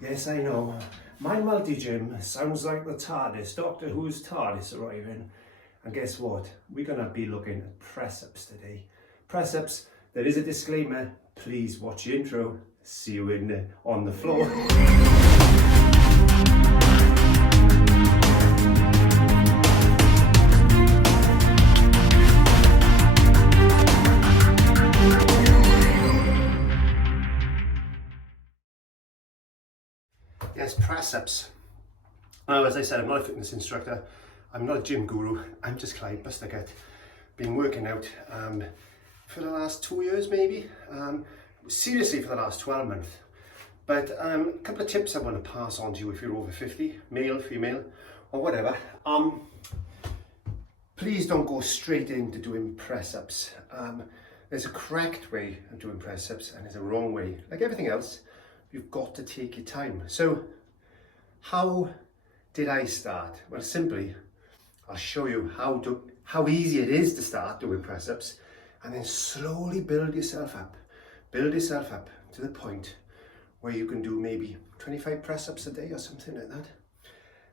Yes, I know. My multi-gym sounds like the TARDIS, Doctor Who's TARDIS arriving. And guess what? We're going to be looking at press-ups today. Press-ups, there is a disclaimer. Please watch the intro. See you on the floor. Yes, press-ups. Now, as I said, I'm not a fitness instructor. I'm not a gym guru. I'm just Clyde Bustergut. Been working out for the last 2 years, maybe. Seriously, for the last 12 months. But a couple of tips I want to pass on to you if you're over 50, male, female, or whatever. Please don't go straight into doing press-ups. There's a correct way of doing press-ups and there's a wrong way. Like everything else, you've got to take your time. So, how did I start? Well, simply, I'll show you how easy it is to start doing press-ups, and then slowly build yourself up. Build yourself up to the point where you can do maybe 25 press-ups a day or something like that.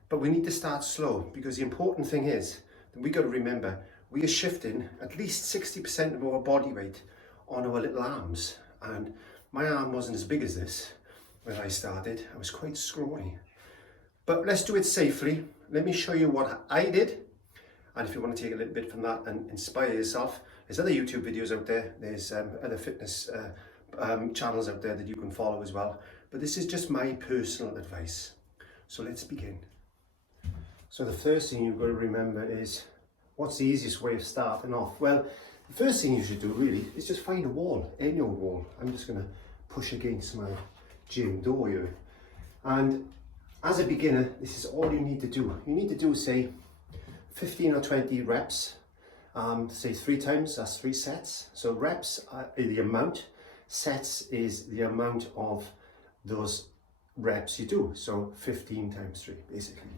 But we need to start slow, because the important thing is that we got to remember we are shifting at least 60% of our body weight on our little arms. And my arm wasn't as big as this when I started. I was quite scrawny. But let's do it safely. Let me show you what I did. And if you want to take a little bit from that and inspire yourself, there's other YouTube videos out there. There's other fitness channels out there that you can follow as well. But this is just my personal advice. So let's begin. So the first thing you've got to remember is, what's the easiest way of starting off? Well, the first thing you should do really is just find a wall, any old wall. I'm just going to push against my gym door here. And as a beginner, this is all you need to do. You need to do, say, 15 or 20 reps, say 3 times, that's 3 sets. So reps are the amount, sets is the amount of those reps you do. So 15 times 3, basically.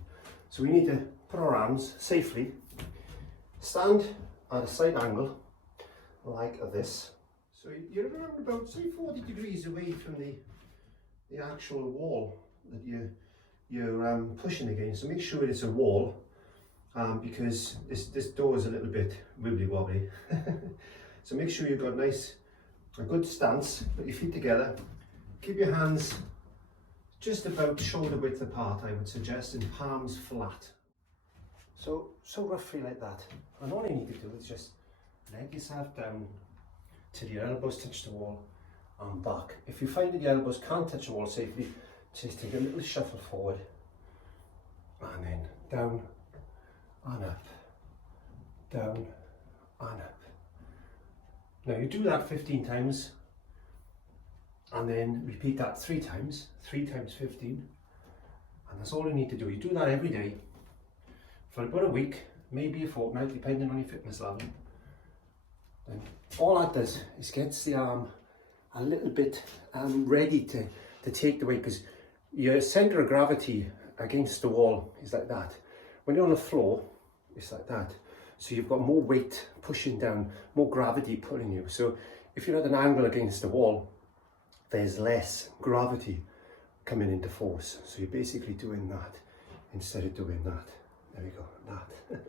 So we need to put our arms safely, stand at a slight angle, like this. So you're around about, say, 40 degrees away from the actual wall that you're pushing against. So make sure it's a wall, because this door is a little bit wibbly wobbly. So make sure you've got a good stance, put your feet together, keep your hands just about shoulder width apart, I would suggest, and palms flat. So roughly like that. And all you need to do is just leg yourself down till your elbows touch the wall and back. If you find that your elbows can't touch the wall safely, just take a little shuffle forward and then down and up, down and up. Now you do that 15 times and then repeat that 3 times, 3 times 15, and that's all you need to do. You do that every day for about a week, maybe a fortnight, depending on your fitness level. And all that does is gets the arm a little bit ready to take the weight, because your centre of gravity against the wall is like that. When you're on the floor, it's like that. So you've got more weight pushing down, more gravity pulling you. So if you're at an angle against the wall, there's less gravity coming into force. So you're basically doing that instead of doing that. There we go, that.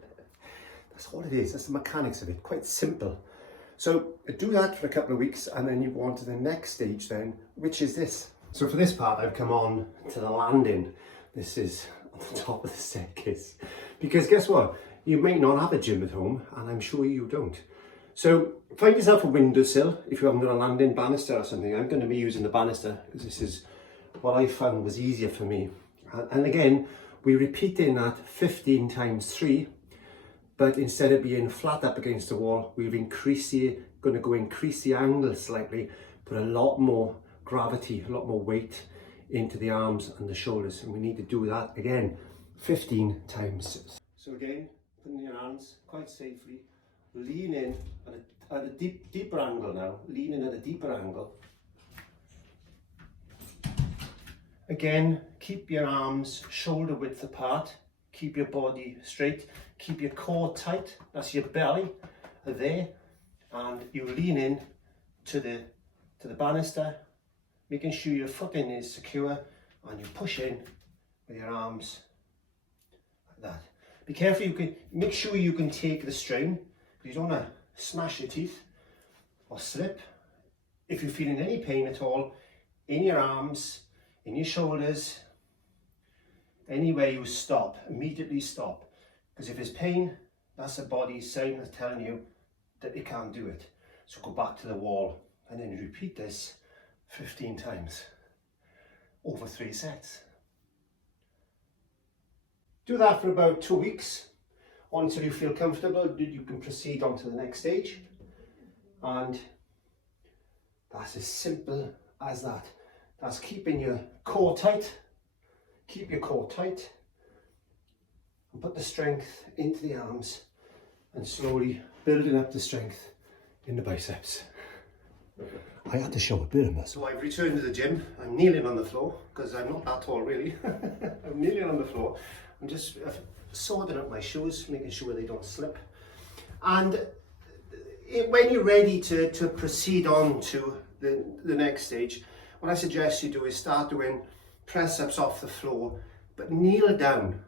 That's all it is, that's the mechanics of it, quite simple. So do that for a couple of weeks and then you go on to the next stage then, which is this. So for this part, I've come on to the landing. This is on the top of the staircase. Because guess what? You may not have a gym at home, and I'm sure you don't. So find yourself a windowsill if you haven't got a landing banister or something. I'm going to be using the banister because this is what I found was easier for me. And again, we're repeating that 15 times 3, but instead of being flat up against the wall, we've increase the angle slightly, put a lot more gravity, a lot more weight into the arms and the shoulders. And we need to do that again, 15 times. So again, putting your hands quite safely, lean in at a deeper angle now, lean in at a deeper angle. Again, keep your arms shoulder width apart, keep your body straight, keep your core tight, that's your belly there, and you lean in to the to the banister, making sure your footing is secure, and you push in with your arms like that. Be careful, make sure you can take the strain, because you don't want to smash your teeth or slip. If you're feeling any pain at all in your arms, in your shoulders, anywhere, you stop, immediately stop. Because if there's pain, that's the body's sign that's telling you that it can't do it. So go back to the wall and then repeat this 15 times over 3 sets. Do that for about 2 weeks until you feel comfortable that you can proceed on to the next stage. And that's as simple as that. That's keeping your core tight. Keep your core tight and put the strength into the arms and slowly building up the strength in the biceps. I had to show a bit of muscle. So I've returned to the gym. I'm kneeling on the floor because I'm not that tall really. I'm kneeling on the floor. I'm just sorting out my shoes, making sure they don't slip. And when you're ready to proceed on to the next stage, what I suggest you do is start doing press-ups off the floor, but kneel down,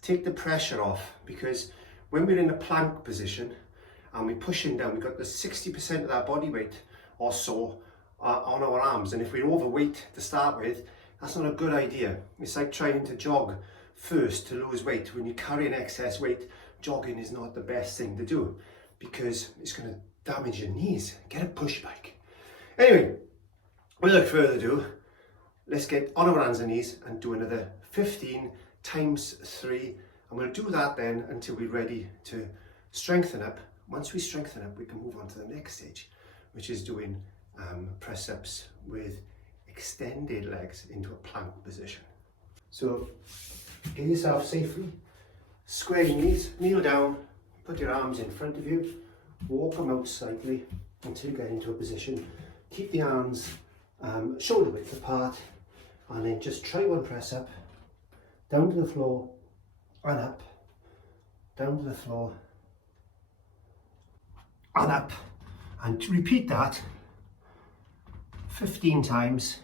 take the pressure off, because when we're in a plank position and we're pushing down, we've got the 60% of our body weight or so on our arms, and if we're overweight to start with, that's not a good idea. It's like trying to jog first to lose weight. When you're carrying excess weight, jogging is not the best thing to do because it's going to damage your knees. Get a push bike. Anyway, without further ado, let's get on our hands and knees and do another 15 times 3, and we'll do that then until we're ready to strengthen up. Once we strengthen up, we can move on to the next stage, which is doing press-ups with extended legs into a plank position. So get yourself safely, square your knees, kneel down, put your arms in front of you, walk them out slightly until you get into a position. Keep the arms shoulder width apart, and then just try one press up, down to the floor and up, down to the floor and up, and repeat that 15 times.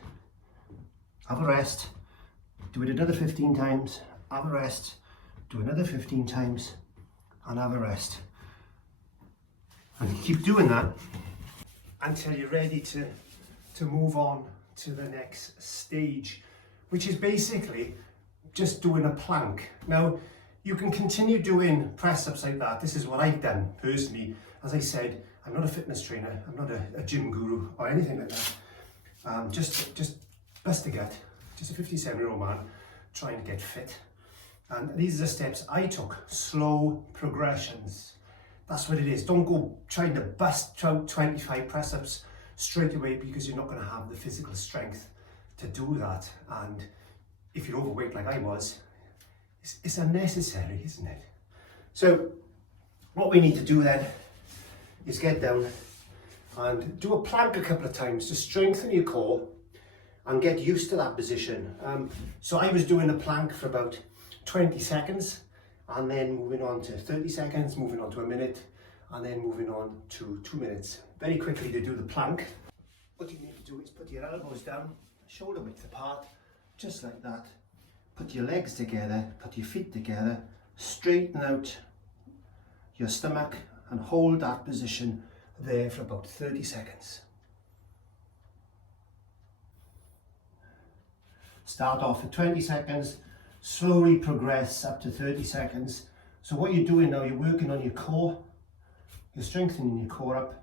Have a rest, do it another 15 times, have a rest, do another 15 times and have a rest, and keep doing that until you're ready to move on to the next stage, which is basically just doing a plank. Now, you can continue doing press-ups like that. This is what I've done personally. As I said, I'm not a fitness trainer, I'm not a gym guru or anything like that. Just best to get, just a 57-year-old man trying to get fit. And these are the steps I took, slow progressions. That's what it is. Don't go trying to bust out 25 press-ups straight away, because you're not going to have the physical strength to do that. And if you're overweight like I was, it's unnecessary, isn't it? So what we need to do then is get down and do a plank a couple of times to strengthen your core and get used to that position. So I was doing a plank for about 20 seconds and then moving on to 30 seconds, moving on to a minute, and then moving on to 2 minutes. Very quickly to do the plank, what you need to do is put your elbows down, shoulder width apart, just like that. Put your legs together, put your feet together, straighten out your stomach and hold that position there for about 30 seconds. Start off at 20 seconds, slowly progress up to 30 seconds. So what you're doing now, you're working on your core, you're strengthening your core up,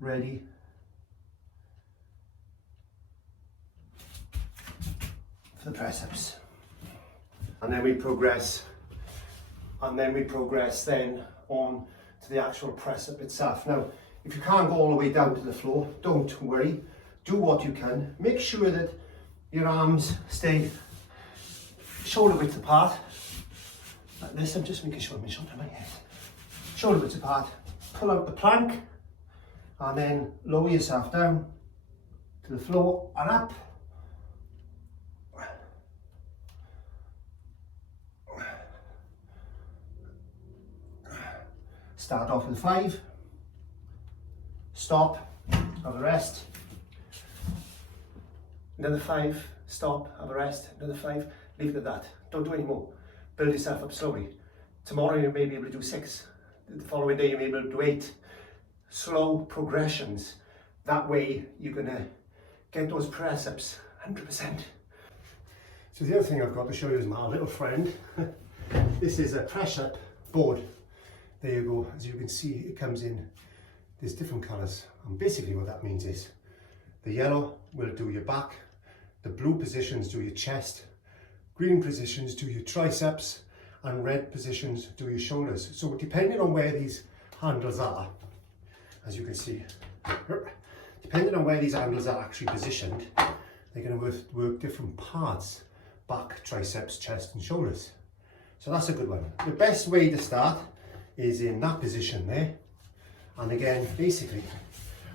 ready. For the press-ups. And then we progress, then on to the actual press-up itself. Now, if you can't go all the way down to the floor, don't worry, do what you can. Make sure that your arms stay shoulder width apart, like this. I'm just making sure I'm shouldering my head. Shoulder width apart, pull out the plank, and then lower yourself down to the floor and up. Start off with 5, stop, have a rest, another 5, stop, have a rest, another 5, leave it at that. Don't do any more. Build yourself up slowly. Tomorrow you may be able to do 6. The following day you may be able to do 8. Slow progressions. That way you're going to get those press ups 100%. So the other thing I've got to show you is my little friend. This is a press up board. There you go. As you can see, it comes in, there's different colours. And basically what that means is the yellow will do your back, the blue positions do your chest, green positions do your triceps, and red positions do your shoulders. So depending on where these handles are, as you can see, depending on where these handles are actually positioned, they're going to work different parts: back, triceps, chest and shoulders. So that's a good one. The best way to start is in that position there. And again, basically,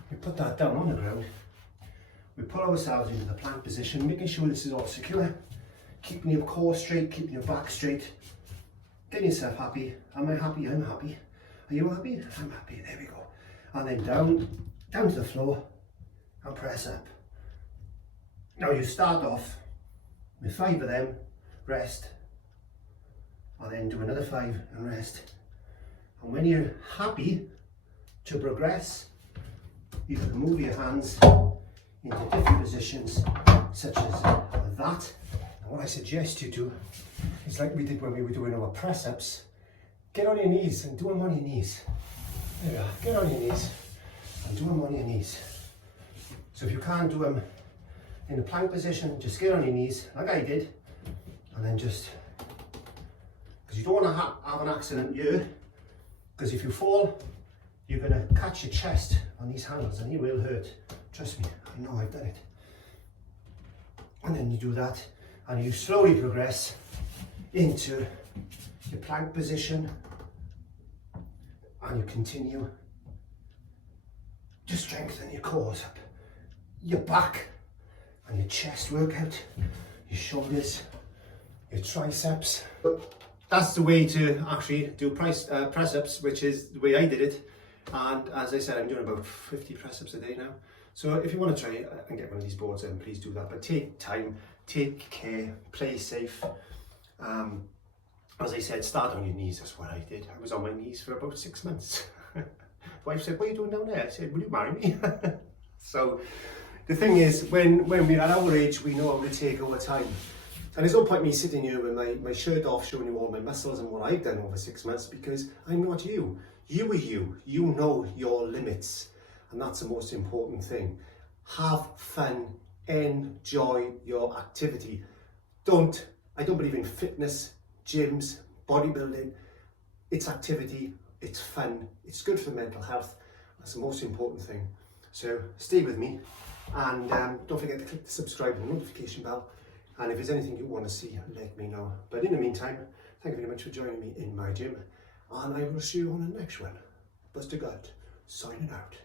we put that down on the ground. We pull ourselves into the plank position, making sure this is all secure, keeping your core straight, keeping your back straight, getting yourself happy. Am I happy? I'm happy. Are you happy? I'm happy. There we go. And then down to the floor and press up. Now you start off with 5 of them, rest, and then do another 5 and rest. And when you're happy to progress, you can move your hands into different positions, such as that. And what I suggest you do is like we did when we were doing our press ups, get on your knees and do them on your knees. There you are, get on your knees and do them on your knees. So if you can't do them in the plank position, just get on your knees like I did, and then just, because you don't want to have an accident here, because if you fall, you're going to catch your chest on these handles and you will hurt. Trust me, I know, I've done it. And then you do that and you slowly progress into your plank position, and you continue to strengthen your cores up, your back and your chest workout, your shoulders, your triceps. That's the way to actually do press ups, which is the way I did it. And as I said, I'm doing about 50 press ups a day now. So if you want to try and get one of these boards, then please do that. But take time, take care, play safe. As I said, start on your knees. That's what I did. I was on my knees for about 6 months. Wife said, "What are you doing down there?" I said, "Will you marry me?" So the thing is, when we're at our age, we know how to take our time. And there's no point me sitting here with my shirt off, showing you all my muscles and what I've done over 6 months, because I'm not you. You are you. You know your limits. And that's the most important thing. Have fun. Enjoy your activity. I don't believe in fitness, gyms, bodybuilding. It's activity. It's fun. It's good for mental health. That's the most important thing. So stay with me. And don't forget to click the subscribe and notification bell. And if there's anything you want to see, let me know. But in the meantime, thank you very much for joining me in my gym. And I will see you on the next one. Buster God, signing out.